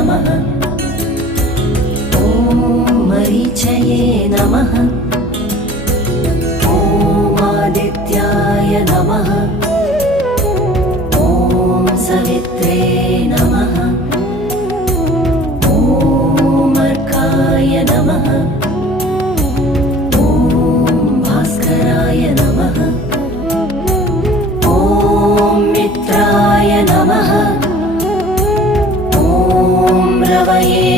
नमः। ॐ मरीचये नमः। ॐ आदित्याय नमः। ॐ सवित्रे नमः। ॐ अर्काय नमः। ॐ भास्कराय नमः। ॐ मित्राय नमः। ॐ रवये